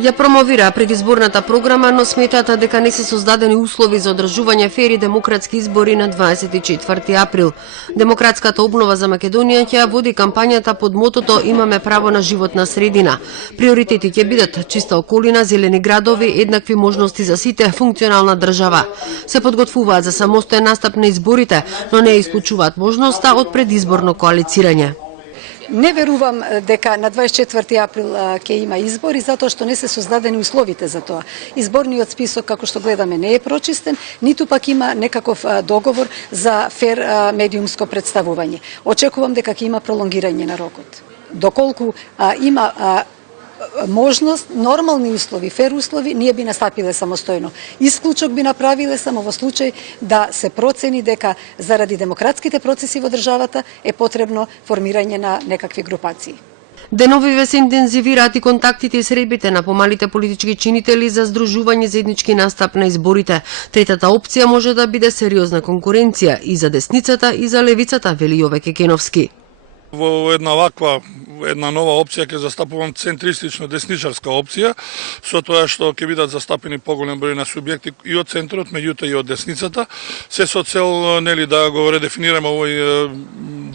Ја промовира предизборната програма, но сметаат дека не се создадени услови за одржување фери демократски избори на 24 април. Демократската обнова за Македонија ќе води кампањата под мотото "Имаме право на животна средина". Приоритети ќе бидат чиста околина, зелени градови, еднакви можности за сите, функционална држава. Се подготвуваат за самостоен настап на изборите, но не исклучуваат можноста од предизборно коалицирање. Не верувам дека на 24 април ќе има избори, затоа што не се создадени условите за тоа. Изборниот список, како што гледаме, не е прочистен, ниту пак има некаков договор за фер медиумско представување. Очекувам дека ќе има пролонгирање на рокот. Доколку има можност, нормални услови, фер услови, ние би настапиле самостојно. Исклучок би направиле само во случај да се процени дека заради демократските процеси во државата е потребно формирање на некакви групации. Деновиве се интензивираат и контактите и средбите на помалите политички чинители за здружување заеднички настап на изборите. Третата опција може да биде сериозна конкуренција и за десницата и за левицата, вели Јове Кекеновски. Во една нова опција ќе застапувам центристично десничарска опција, со тоа што ќе бидат застапени поголем број на субјекти и од центарот, меѓутоа и од десницата, се со цел да го редефинираме овој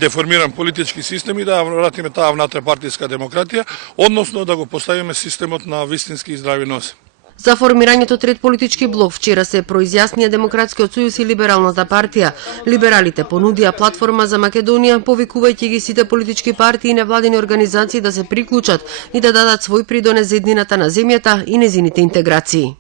деформиран политички систем и да вратиме таа внатре-партиска демократија, односно да го поставиме системот на вистински и здрави носи. За формирањето трет политички блок вчера се произјаснија Демократскиот сојуз и Либералната партија. Либералите понудија платформа за Македонија, повикувајќи ги сите политички партии и невладини организации да се приклучат и да дадат свој придонес за еднината на земјата и незините интеграции.